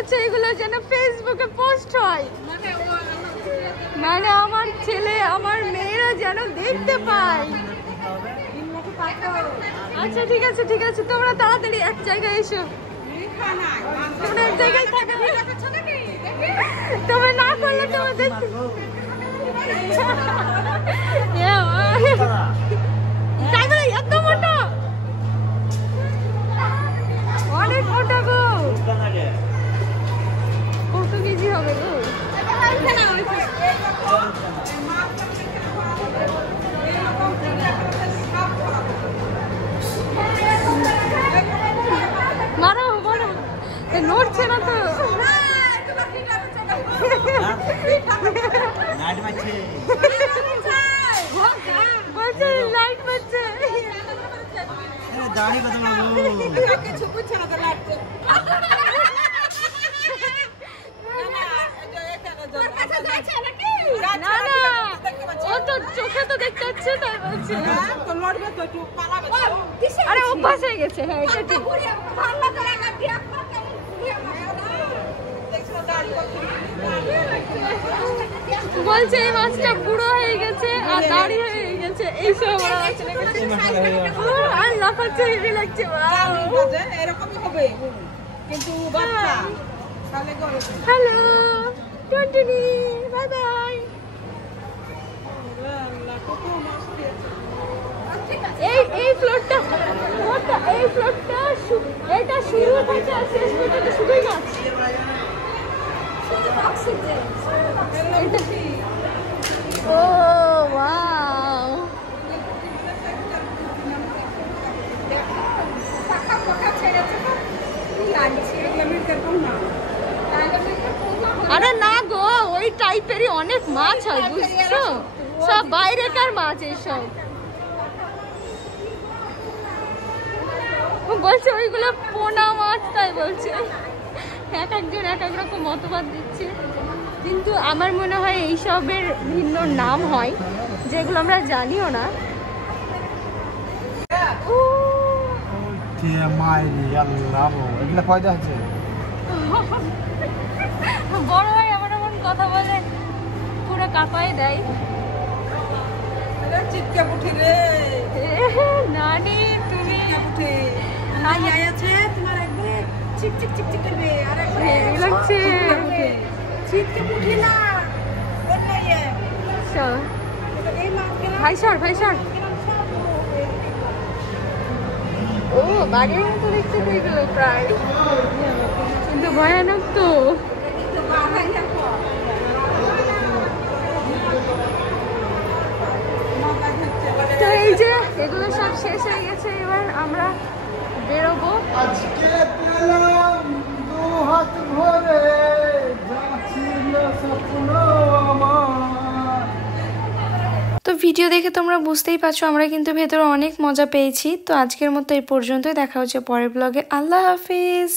করছে এগুলো যেন ফেসবুকে পোস্ট হয়, মানে আমার ছেলে আমার মেয়েরা যেন দেখতে পায়। আচ্ছা ঠিক আছে ঠিক আছে, তোমরা তাড়াতাড়ি এক জায়গায় এসো, তোমরা এক জায়গায় থাকো, তোমরা না করলে তোমরা দেখতে এত মোটা, অনেক মোটা গো, কত কেজি হবে গো? মারো মারো, নড়ছে না তো, লাইট বাজছে, দাড়ি কথা বলবো কিছু বুঝছে না তো লাগছে। না না ও তো চোখে তো দেখতে পাচ্ছে, তাই বলছে। আরে অভ্যাস হয়ে গেছে। হ্যাঁ এটা ঠিক। বলছে এই মাছটা বুড়ো হয়ে গেছে আর দাড়ি হয়ে গেছে, এইসব আর লাফাচ্ছে, হেভি লাগছে। এরকমই হবে কিন্তু বাচ্চা। হ্যালো টুনটুনি, বাই বাই। এই ফ্লোরটা এটা শুরু থেকে শেষ পর্যন্ত শুধুই মাছ। ও ওয়াও, আরে না গো, ওই টাইপেরই অনেক মাছ হয় বুঝছো, সব বাইরেকার মাছ এইসব। বলছে ওইগুলো পোনা মাছ, তাই বলছে। এক একজন এক এক রকম মতবাদ দিচ্ছে, কিন্তু আমার মনে হয় এইসবের ভিন্ন নাম হয় যেগুলো আমরা জানিও না। বড় ভাই এমন এমন কথা বলে পুরো কাঁপায় দেয়। চিৎকে উঠি রে নানি, তুমি আছে তোমার একবারে চিক চিক চিক চিক করবে, আর একবারে লাগছে চিৎকে উঠি না। ভাই সর ভাই সর। ও বাড়ির মতো দেখতে এগুলো প্রায়, কিন্তু ভয়ানক তো। তো এই যে এগুলো সব শেষ হয়ে গেছে, এবার আমরা বেরোবো। আজকে পেলাম দু হাত ভরে যা ছিল স্বপ্ন আমার। তো ভিডিও দেখে তোমরা বুঝতেই পারছো আমরা কিন্তু ভেতরে অনেক মজা পেয়েছি। তো আজকের মতো এই পর্যন্তই, দেখা হচ্ছে পরের ব্লগে। আল্লাহ হাফিজ।